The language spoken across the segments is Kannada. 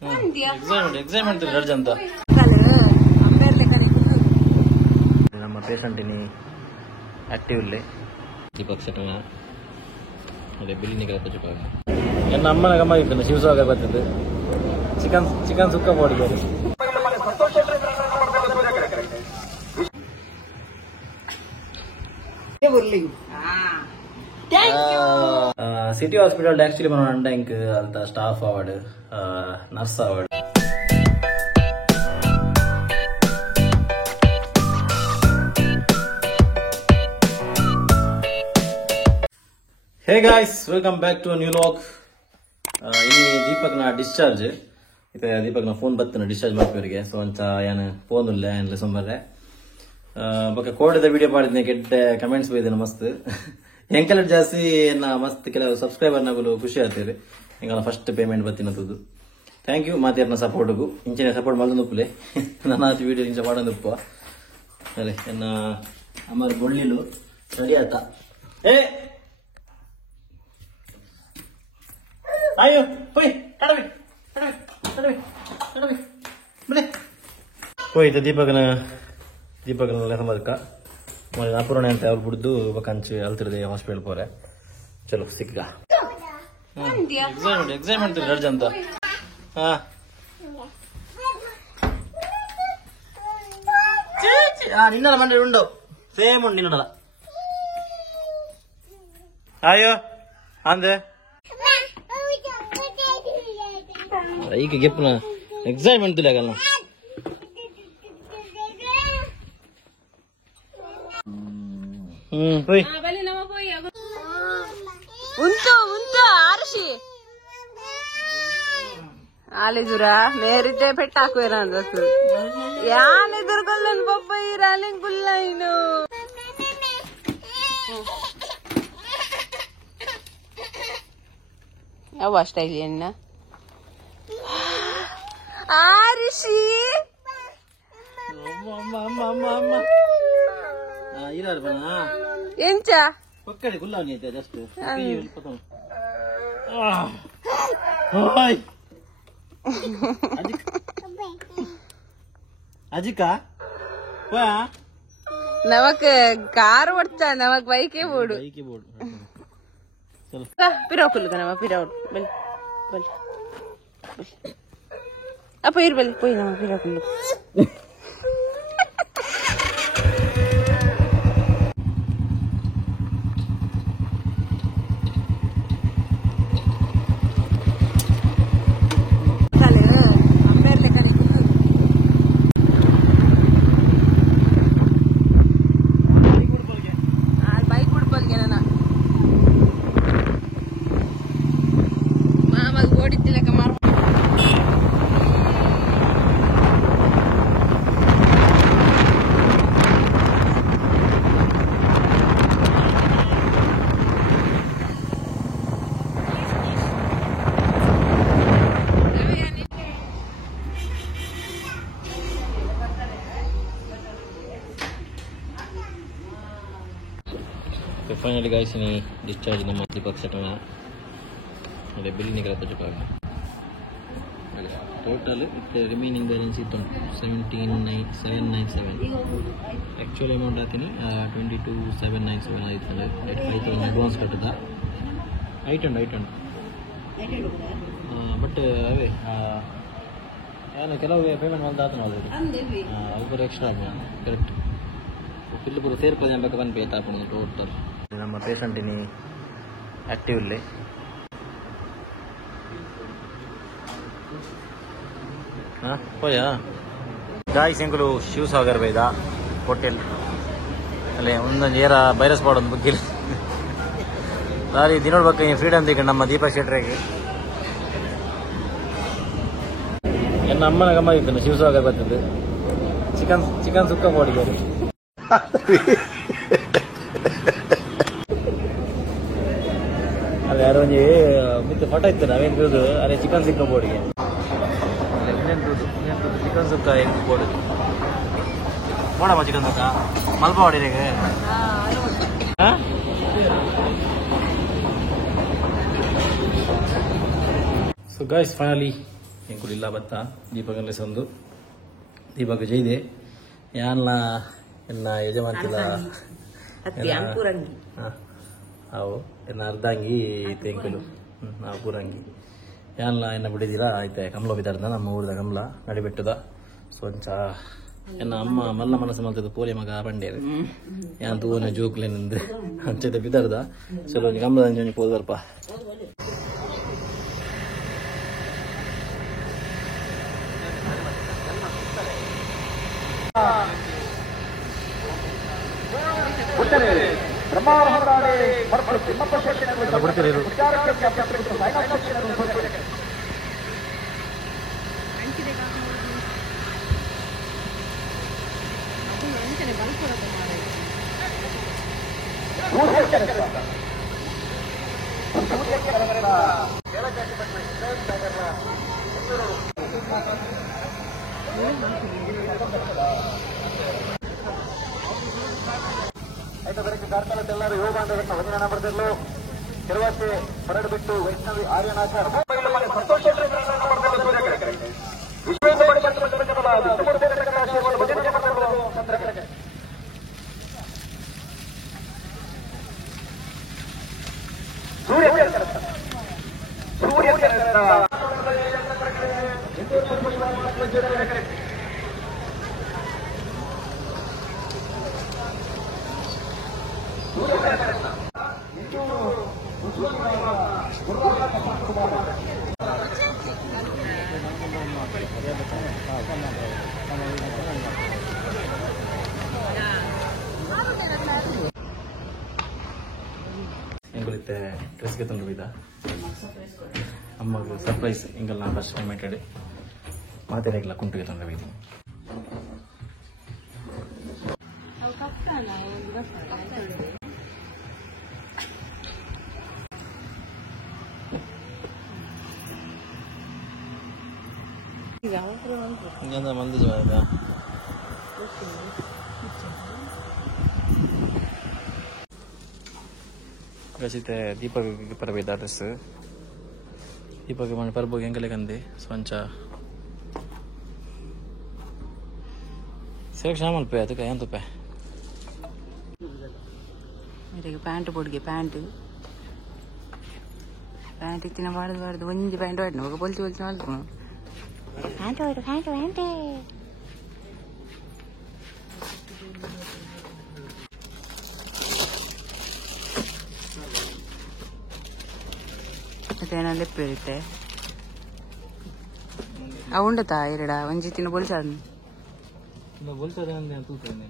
ಎಕ್ಸಾಮ್ ಅಂತ ರಜೆ ಅಂತ ನಮ್ಮ ಪೇಷಂಟಿನಿ ಆಕ್ಟಿವ್ ಇಲ್ಲೇ ದೀಪಕ್ ಸೆಟನ ಅದೇ ಬಿಲ್ಲಿನಿಗೆ ಪಚ್ಚುಕ ನನ್ನ ಅಮ್ಮನ ಗಮ್ಮ ಇದ್ದಾನೆ ಶಿವಸಾಗ ಬರ್ತಿದ್ದು ಚಿಕನ್ ಸುಕ್ಕ ಮಾಡಿದ್ದಾರೆ ಸಿಟಿ ಹಾಸ್ಪಿಟಲ್ ಆಕ್ಚುಲಿ మనం అంటాంక్ అంత staff award nurse award hey guys welcome back to new vlog ಇನ್ನು ದೀಪಕ್ನ ಡಿಸ್ಚಾರ್ಜ್ ಇಪ್ಪ ದೀಪಕ್ನ ಫೋನ್ ಬತ್ತನ ಡಿಸ್ಚಾರ್ಜ್ ಮಾಡ್ಕೋರಿಗೆ ಸೊ ಅಂಚ ಏನು ಫೋನ್ ಇಲ್ಲ ಏನಿಲ್ಲ ಸೊಂಬರ್ರೆ ಬೊಕ್ಕ ಕೋಡದ ವಿಡಿಯೋ ಮಾಡಿದ್ನೆ ಕೆಟ್ಟ ಕಮೆಂಟ್ಸ್ ಬೈದೇನೆ ಮಸ್ತ್ ಎಂಕೆಲ್ಲ ಜಾಸ್ತಿ ನಾ ಮಸ್ತ್ ಕೆಲವು ಸಬ್ಸ್ಕ್ರೈಬರ್ ನಗಲು ಖುಷಿ ಆಗ್ತೀರಿ ಎಂಗಲ ಫಸ್ಟ್ ಪೇಮೆಂಟ್ ಬತ್ತಿನದ್ದು ಥ್ಯಾಂಕ್ ಯು ಮಾತೇರ್ನ ಸಪೋರ್ಟ್ಗೂ ಇಂಚಿನ ಸಪೋರ್ಟ್ ಮಲ್ದನುಪ್ಪಲೆ ನನ್ನ ವಿಡಿಯೋ ಇಂಚ ಮಾಡೋದಪ್ಪ ಅದೇ ಎನ್ನ ಅಮ್ಮರ ಬೊಳ್ಳಿಲು ರೆಡಿ ಆತ ಏ ಅಯ್ಯೋ ಹೋಯ್ ಕಡವೆ ಬಲೆ ಹೋಯ್ತು ದೀಪಕನ ಸಮರ್ಕ ಮತ್ತೆ ಅಪೂರ್ಣ ಅಂತ ಅವ್ರು ಬಿಡ್ದು ಕಂಚು ಅಲ್ತಿರದೆ ಹಾಸ್ಪಿಟಲ್ ಪೋರೆ ಚಲೋ ಸಿಕ್ಕ ಎಕ್ಸಾಮ್ ಅಂತ ರಜೆ ಅಂತ ನಿನ್ನಲ ಮಂಡ್ರಿ ಉಂಡು ಸೇಮ್ ಉಂಡು ನಿನ್ನಡಲ ಅಯ್ಯೋ ಅಂದೆ ಈಗ ಗೆಪ್ಪನ ಎಕ್ಸಾಮ್ ಅಂತಿಲ್ಲ ಆಗಲ್ಲ ఆలేదురా నేరితే పెట్టాకురా యానెదురుగొల్లని బొబ్బాయి రాలింగ్ గుల్లైను అవ్వ స్టైల్ అన్న ఆరిషి ಎಂಚಾ ಪಕ್ಕಡಿ ಗುಲ್ಲಾವನಿ ಐತೆ ಜಸ್ಟ್ ಅಜಿಕಾ ನಮಕ್ ಕಾರ್ ಓಡ್ತಾ ನಮಕ್ ಬೈಕೇ ಬೋಡು ಪಿರಾವುಲ್ ನಮ ಪಿರಾವುಲ್ ಬಲ್ ಬಲ್ ಅಪ್ಪ ಇರ್ಬಲ್ ಪೋಯ್ ನಮ ಪಿರಾವುಲ್ ಫೈನಲಿ ಗಾಯ್ಸ್ ನೀ ಡಿಸ್ಚಾರ್ಜ್ ನಮ್ಮ ದೀಪಕ್ ಸೆಟನ ಅದೇ ಬಿಲ್ಲಿನಿಗೆ ಪಚ್ಚುಕ ಟೋಟಲ್ ಇತ್ತು ರಿಮೈನಿಂಗ್ ಬ್ಯಾಲೆನ್ಸ್ ಇತ್ತು 17,797 ಆ್ಯಕ್ಚುಲ್ ಅಮೌಂಟ್ ಹಾತೀನಿ 22,797 ಆಯ್ತು 5,000 ಅಡ್ವಾನ್ಸ್ ಕಟ್ಟದ ಐಟುಂಡು ಬಟ್ ಅವೇ ಏನು ಕೆಲವು ಪೇಮೆಂಟ್ ಮಾಡ್ದಾತನ ಆಲ್ರೆಡಿ ಅವ್ರು ಎಕ್ಸ್ಟ್ರಾ ಕರೆಕ್ಟ್ ಬಿಲ್ಲು ಪೂರ ಸೇರ್ಪದೆ ಎಂಬಕ್ಕೆ ಬಂದು ಪೇ ತಾಪಣದು ಟೋಟಲ್ ನಮ್ಮ ಪೇಷಂಟಿನಿ ಆಕ್ಟಿವ್ ಇಲ್ಲೇ ಹೋಯಾ ಗಾಯ್ಸ್ ಎಂಕುಲು ಶಿವಸಾಗರ್ ಬೈದ ಹೋಟೆಲ್ ಅಲ್ಲೇ ಒಂದೊಂದು ಏರ ಬೈರಸ್ ಪಾಡೊಂದು ಬಗ್ಗಿಲ್ಲ ದಾರಿ ದಿನೋಡ್ ಬಗ್ಗೆ ಫ್ರೀಡಮ್ ದಿಕ್ಕ ನಮ್ಮ ದೀಪಕ್ ಶೆಟ್ರಿಗೆ ನನ್ನ ಅಮ್ಮನ ಗಮ್ಮ ಇದ್ದಾನೆ ಶಿವಸಾಗರ್ ಬರ್ತಿದ್ದು ಚಿಕನ್ ಸುಕ್ಕ ಮಾಡಿದ್ದಾರೆ ಅದೇ ಯಾರೋ ಒಂಜಿ ಮಿತ್ತು ಫೋಟೋ ಇತ್ತು ನಾವೇನು ತಿಳ್ದು ಅದೇ ಚಿಕನ್ ಸಿಕ್ಕ ಬೋರ್ಡಿಗೆ ಚಿಕನ್ ಸುಕ್ಕ ಹೆಂಗ್ ಬೋರ್ಡ್ ನೋಡಮ್ಮ ಚಿಕನ್ ಸುಕ್ಕ ಮಲ್ಪ ಹೊಡಿರಿಗೆ ಸೊ ಗೈಸ್ ಫೈನಲಿ ಎಂಕುಲು ಇಲ್ಲ ಬತ್ತ ದೀಪಕಲ್ಲಿ ಸಂದು ದೀಪಕ ಜೈದೆ ಯಾನ್ಲ ಎನ್ನ ಯಜಮಾನ್ತಿಲ ಅವು ಎನ್ನ ಅರ್ಧಂಗಿ ತೆಂಕುಲು ನಾವು ಪೂರಂಗಿ ಯಾನ್ಲ ಎನ್ನ ಬಿಡಿದಿಲ್ಲ ಆಯ್ತೆ ಕಮಲ ಬಿದ್ದಾರ್ದ ನಮ್ಮ ಊರದ ಕಮಲ ನಡಿಬೆಟ್ಟದ ಸೊಂಚ ಎನ್ನ ಅಮ್ಮ ಮಲ್ಲ ಮನಸ್ಸು ಮಲ್ತದ ಪೋಲಿ ಮಗ ಬಂಡೇರು ಯಾನ್ ತೂನ ಜೋಕ್ಲೇನಿಂದ ಅಂಚತೆ ಬಿದ್ದಾರ್ದ ಚಲೋ ಕಮಲದ ಅಂಜಿ ಪೋದಲ್ಪ ಕಾರ್ಕಳದೆಲ್ಲರೂ ಯೋಗ ಬಾಂಧವರನ್ನ ವಂದನೆ ಬರ್ತಿರ್ಲು ಕೆಲವಷ್ಟೇ ಹೊರಡು ಬಿಟ್ಟು ವೈಷ್ಣವಿ ಆರ್ಯನಾಥ ಎಂಗುಲಿತ್ತೆ ಡ್ರೆಸ್ಗೆ ತಂದು ಬಿದ್ದ ಅಮ್ಮಗೆ ಸರ್ಪ್ರೈಸ್ ಹಿಂಗಲ್ಲ ನಾನು ಫಸ್ಟ್ ಟೈಮ್ ಇಟ್ಟಿದೆ ಮಾತಾಡಿಲ್ಲ ಕುಂಟಿಗೆ ತಂದು ಬಿದ್ದೀನಿ ಹಿಂಗಂದ್ರೆ ಮಂದಿ ಜವಾದ ಗಸಿತೆ ದೀಪಕ್ ಪರಬೇದ ಡ್ರೆಸ್ ದೀಪಕ್ ಮನೆ ಪರ್ಬೋಗಿ ಹೆಂಗಲೆ ಕಂದೆ ಸ್ವಂಚ ಸೆಲೆಕ್ಷನ್ ಮಲ್ಪೆ ಅದಕ್ಕೆ ಏನು ತುಪ್ಪೆ ಪ್ಯಾಂಟ್ ಪೊಡ್ಗೆ ಪ್ಯಾಂಟ್ ಇತ್ತಿನ ಬಾರ್ದು ಒಂಜಿ ಪ್ಯಾಂಟ್ ವಾಡಿನ ಹೋಗ ಪೊಲ್ಚಿ ಮಾಡ್ತು ಪ್ಯಾಂಟ್ ಮತ್ತೇನ ಲೆಪ್ಪ ಇರುತ್ತೆ ಉಂಡತಾ ಎರಡ ಒಂಜಿ ತಿನ್ನ ಬೊಲ್ಸಾದ್ ಬೋಲ್ತದೆ ಅಂದ್ರೆ ತೂತೇನೆ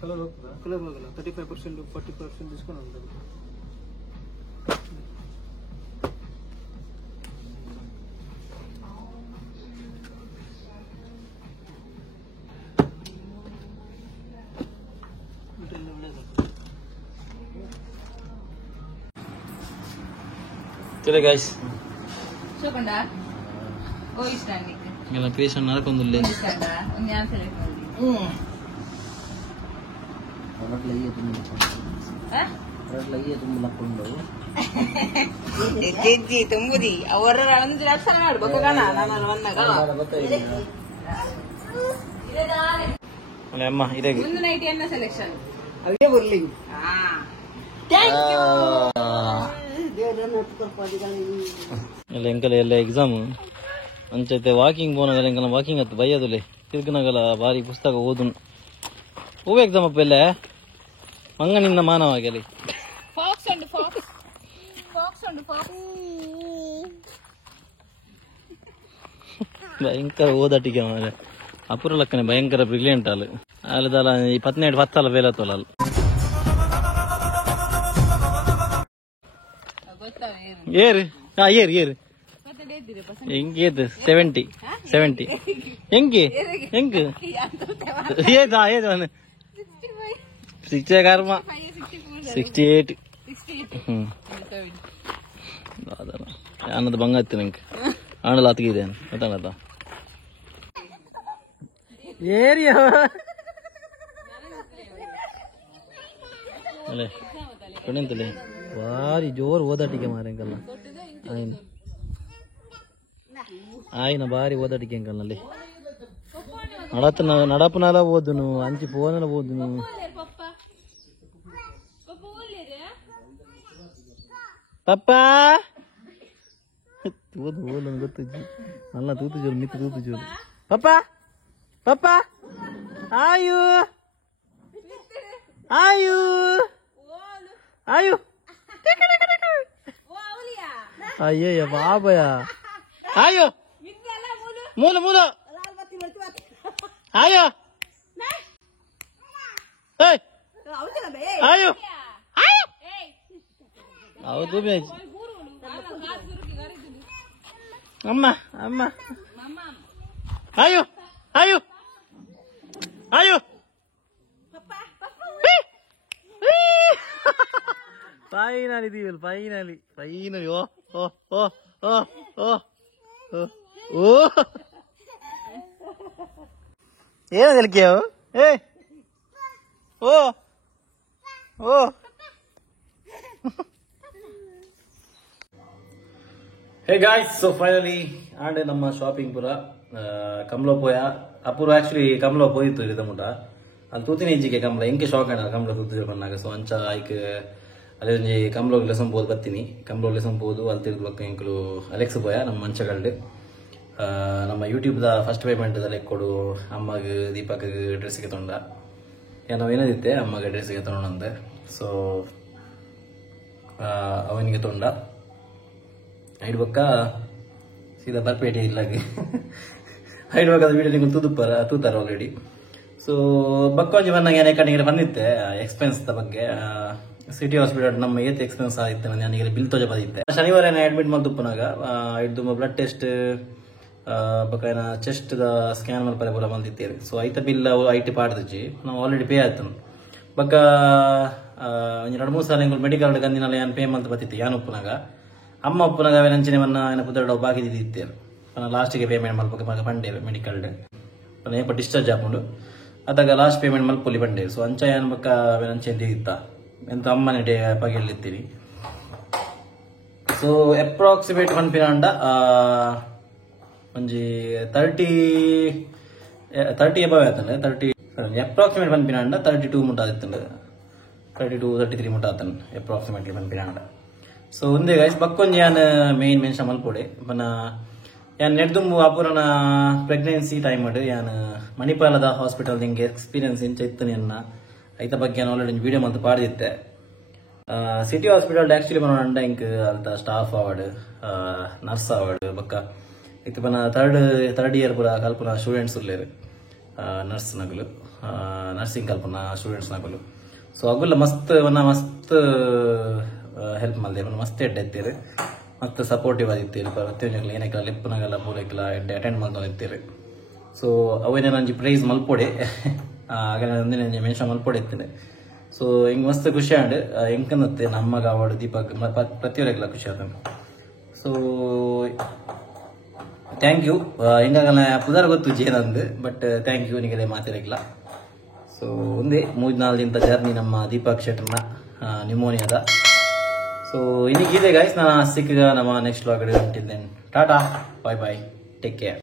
ಕಲರ್ ಹೋಗಲ್ಲ 35% 40% ಡಿಸ್ಕೌಂಟ್ ಉಂಟು ಚಲೋ ಗೈಸ್ ಸೋಕೊಂಡ ಓ ಇಷ್ಟ ನಿಕ್ಕೆ ಎಲ್ಲ ಕ್ರಿಯೇಷನ್ ನರಕೊಂದಿಲ್ಲ ಇಷ್ಟಂಡ ಒಂದು ಯಾನ್ ಸೆಲೆಕ್ಟ್ ಮಾಡಿ ಜಜ್ಜಿ ತುಂಬುದಿ ಅವರ ಒಂದು ಲಕ್ಷ ಮಾಡ್ಬೇಕು ಕಣ ನಾನು ಬಂದಾಗ ಅಮ್ಮ ಇದೆ ಒಂದು ನೈಟ್ ಏನ ಸೆಲೆಕ್ಷನ್ ಅವೇ ಬರ್ಲಿ ಎಲ್ಲ ಎಂಕಲ ಎಲ್ಲ ಎಕ್ಸಾಮ್ ಅಂಚೈತೆ ವಾಕಿಂಗ್ ಬೋನಾಗಲ್ಲ ಎಂಕಲ ವಾಕಿಂಗ್ ಆಯ್ತು ಬೈಯದುಲೆ ತಿರ್ಗನಾಗಲ್ಲ ಭಾರಿ ಪುಸ್ತಕ ಓದು ಹೂವು ಎಕ್ಸಾಮ್ ಅಪ್ಪ ಎಲ್ಲ ಮಂಗನಿಂದ ಮಾನವಾಗಲಿ ಭಯಂಕರ ಓದಾಟಿಗೆ ಮಾರೆ ಅಪುರ ಲಕ್ಕನೆ ಭಯಂಕರ ಬ್ರಿಲಿಯಂಟ್ ಅಲ್ಲ ಅಲ್ಲದಲ್ಲ ಈ 17 ಫೇಲ್ ಆತಲ್ಲ ಅಲ್ಲಿ ಏರು ಏರು ಹೆಂಗೇದು 70 ಹೆಂಗೆ ಏದ ಏದು 60 ಕರ್ಮ 68 ಅದಲ್ಲ ಅನ್ನದ ಬಂಗ ಹತ್ತಿ ನಂಗೆ ಆಣಲ್ಲ ಹತ್ತಿಗಿದೆ ಗೊತ್ತಾಗತ್ತ ಏರಿಯಾ ಅಲ್ಲೇ ಕೊನೆಂತಲೇ ಭಾರಿ ಜೋರು ಓದಾಟಿಕೆ ಮಾರಂಕಲ್ಲ ಆಯ್ನ ಭಾರಿ ಓದಾಟಿಕೆ ಅಂಕಲ್ನಲ್ಲಿ ನಡಪನಲ್ಲ ಓದುನು ಅಂಚಿ ಫೋನಲ್ಲ ಓದುನು ಪಪ್ಪ ಓದು ಓದು ಗೊತ್ತಜ್ಜಿ ನಲ್ಲ ತೂತು ಜೋರು ಮಿತ್ತು ತೂತು ಜೋರು ಪಪ್ಪ ಪಪ್ಪ ಆಯು ಆಯು ಆಯು ಅಯ್ಯಯ್ಯ ಬಾಬಯ್ಯ ಆಯು ಮೂಲ ಮೂಲ ಆಯು ಆಯು ಹೌದು ಬೇಜ್ ಅಮ್ಮ ಅಮ್ಮ ಆಯು ಆಯು ಆಯು ಫೈನಲಿ ಇದೀವಲ್ಲ ಫೈನಲಿ ಫೈನಲಿ ಓ ಓ ಓ ಓ ಓ ಓ ಏನು ಹೇಳ್ಕೆವು ಏ ಓ ಓ hey guys so finally and ನಮ್ಮ ಶಾಪಿಂಗ್ ಪೂರ ಕಮಲ ಪೋಯ ಅಪೂರ ಆಕ್ಚುಲಿ ಕಮಲ ಪೋಯಿತ್ತು ಇರಿದ ಮುಟ ಅಲ್ಲಿ ತೂತಿನ ಇಜ್ಜಿಗೆ ಕಮಲ ಎಂಕೆ ಶಾಕ್ ಆಡ ಕಮಲ ತೂತಿದ್ರು ಬಂದಾಗ ಸೊ ಅಂಚ ಆಯ್ಕ ಅದೇ ಕಮಲೋಗಿ ಲೆಸನ್ ಬೋದು ಬತ್ತೀನಿ ಕಮಲೋಗಿ ಲೆಸನ್ ಬೋದು ಅಲ್ಲಿ ತಿರುಗ್ಲಕ್ಕ ಎಂಕಲು ಅಲೆಕ್ಸ್ ಪೋಯ ನಮ್ಮ ಮಂಚಗಳ್ದು ನಮ್ಮ ಯೂಟ್ಯೂಬ್ದ ಫಸ್ಟ್ ಪೇಮೆಂಟ್ ಕೊಡು ಅಮ್ಮಗೆ ದೀಪಕ್ ಡ್ರೆಸ್ಗೆ ತೊಂಡ ನಾವು ಏನದಿತ್ತೆ ಅಮ್ಮಗೆ ಡ್ರೆಸ್ಗೆ ತೊಗೊಂಡಂತೆ ಸೊ ಅವನಿಗೆ ತೊಂಡ ಐಡ್ಬಕ್ಕ ಸೀದಾ ಬರ್ಪೇಟೆ ಇಲ್ಲಾಗಿ ಐಡ್ಬೇಕಾದ ವೀಡಿಯೋ ನೀವು ತೂತಾರ ಆಲ್ರೆಡಿ ಸೊ ಬಕ್ಕೊಂಜಿ ಬಂದಾಗ ಏನೇ ಕಣ್ಣಿಗೆ ಬಂದಿತ್ತೆ ಎಕ್ಸ್ಪೆನ್ಸ್ ಬಗ್ಗೆ ಸಿಟಿ ಹಾಸ್ಪಿಟಲ್ ನಮ್ಮ ಏತ್ ಎಕ್ಸ್ಪೆನ್ಸ್ ಆಗಿತ್ತು ನನಗೆ ಬಿಲ್ ತೋಜ ಬಂದಿತ್ತೆ ಶನಿವಾರ ಅಡ್ಮಿಟ್ ಮಾಡ್ತಪ್ಪನಾಗ ಇದು ಬ್ಲಡ್ ಟೆಸ್ಟ್ ಬಕ್ಕ ಚೆಸ್ಟ್ ಸ್ಕ್ಯಾನ್ ಮಲ್ಪರೆ ಪೂರ ಬಂದಿತ್ತೇವೆ ಸೊ ಐತ ಬಿಲ್ ಐಟಿ ಪಾಡ್ದಜ್ಜಿ ನಾವು ಆಲ್ರೆಡಿ ಪೇ ಆಯ್ತು ಬಕ್ಕ 2-3 ಸಾಲ ಮೆಡಿಕಲ್ ಗಂದಿನಲ್ಲಿ ಏನು ಪೇ ಮಂತ್ ಬತ್ತಿತ್ತು ಯಾನು ಉಪ್ಪನಾಗ ಅಮ್ಮ ಉಪ್ಪನಾಗ ನಂಚಿನ ಏನ ಪುದಡ ಬಾಕಿ ಇತ್ತೇವೆ ಲಾಸ್ಟಿಗೆ ಪೇಮೆಂಟ್ ಮಲ್ಪಕ್ಕೆ ಬಂಡೇವೆ ಮೆಡಿಕಲ್ ಏಪ ಡಿಸ್ಚಾರ್ಜ್ ಹಾಕೊಂಡು ಅದಾಗ ಲಾಸ್ಟ್ ಪೇಮೆಂಟ್ ಮಲ್ಪೊಲಿ ಬಂಡೇವೆ ಸೊ ಅಂಚ ಏನು ಬಕ್ಕ ನಂಚೆ ಇತ್ತ ಎಂತ ಅಮ್ಮನೇ ಡೇ ಪಗಿಲಿತ್ತೀವಿ ಸೊ ಅಪ್ರಾಕ್ಸಿಮೇಟ್ ಪನ್ಪಿನಾಂಡ ಒಂಜಿ 30 ಎಬವ್ ಆಯ್ತಂಡೆ 30 ಅಪ್ರಾಕ್ಸಿಮೇಟ್ ಪನ್ಪಿನಾಂಡ 32 ಮುಟ್ಟ ಆದಿತ್ತಂಡೆ 32-33 ಮುಟ್ಟ ಆತನ್ ಅಪ್ರಾಕ್ಸಿಮೇಟ್ಲಿ ಪನ್ಪಿನಾಂಡ ಸೊ ಒಂದೇ ಗೈಸ್ ಬಕ್ಕೊಂಜಿ ಯಾನ್ ಮೇನ್ ಮೆನ್ಷನ್ ಮಲ್ಪೊಡೆ ಪನ ಯಾನ್ ನೆಡ್ದುಂಬು ಅಪುರನ ಪ್ರೆಗ್ನೆನ್ಸಿ ಟೈಮ್ ಯಾನ್ ಮಣಿಪಾಲದ ಹಾಸ್ಪಿಟಲ್ ನಿಂಗೆ ಎಕ್ಸ್ಪೀರಿಯನ್ಸ್ ಇಂಚ ಇತ್ತು ನಿನ್ನ ಐತ ಬಗ್ಗೆ ನಾನು ಆಲ್ರೆಡಿ ವಿಡಿಯೋ ಮಂತ್ ಪಾಡಿದ್ದೆ ಸಿಟಿ ಹಾಸ್ಪಿಟಲ್ ಆಕ್ಚುಲಿ ಬರೋಣ ಇಂಕ್ ಅಂತ ಸ್ಟಾಫ್ ಅವಾರ್ಡ್ ನರ್ಸ್ ಅವಾರ್ಡ್ ಬಕ್ಕ ಇತ್ತು ಪನ ಥರ್ಡ್ ಇಯರ್ ಪೂರ ಕಲ್ಪನಾ ಸ್ಟೂಡೆಂಟ್ಸ್ ಉಲ್ಲೇರು ನರ್ಸ್ ನಗಲು ನರ್ಸಿಂಗ್ ಕಲ್ಪನಾ ಸ್ಟೂಡೆಂಟ್ಸ್ ನಗಲು ಸೊ ಅಗುಲ್ಲ ಮಸ್ತ್ ಹೆಲ್ಪ್ ಮಲ್ದೆ ಮಸ್ತ್ ಎಡ್ಡೆ ಎತ್ತೀರಿ ಮತ್ತೆ ಸಪೋರ್ಟಿವ್ ಆಗಿತ್ತೀರಿ ಪ್ರತಿಯೊಂದು ಏನಕ್ಕೆ ಲಿಪ್ಪನಾಗೆಲ್ಲ ಪೂರಕ್ಕೆಲ್ಲ ಎಡ್ಡೆ ಅಟೆಂಡ್ ಮಾಡ್ತಿರ್ತೀರಿ ಸೊ ಅವೇನೇ ನಂಜಿ ಪ್ರೈಸ್ ಮಲ್ಪೊಡೆ ಆಗ ನಂದಿನ ಮೆನ್ಷನ್ ಮಲ್ಪೊಡೆ ಇರ್ತೇನೆ ಸೊ ಹಿಂಗೆ ಮಸ್ತ್ ಖುಷಿ ಆಂಡ್ ಹೆಂಕನ್ನತ್ತೆ ನಮ್ಮಗ ಅವಾರ್ಡ್ ದೀಪಕ್ ಪ್ರತಿಯೊಬ್ಬರಿಗೆಲ್ಲ ಖುಷಿ ಆತ ಸೊ ಥ್ಯಾಂಕ್ ಯು ಹಿಂಗಾಗಲ್ಲ ಪುದರ್ ಗೊತ್ತು ಜೇನಂದು ಬಟ್ ಥ್ಯಾಂಕ್ ಯು ನಿಮಗೆ ಮಾತಿರಲಿಲ್ಲ ಸೊ ಒಂದೇ 3-4 ದಿನದ ಜರ್ನಿ ನಮ್ಮ ದೀಪಕ್ ಶೆಟ್ಟರ್ನ ನ್ಯೂಮೋನಿಯಾದ ಸೊ ಇನ್ನೀಗಿದೆ ಗೈಸ್ ನಾನು ಸಿಕ್ಕ ನಮ್ಮ ನೆಕ್ಸ್ಟ್ ವ್ಲಾಗ್ ಟಾಟಾ ಬಾಯ್ ಬಾಯ್ ಟೇಕ್ ಕೇರ್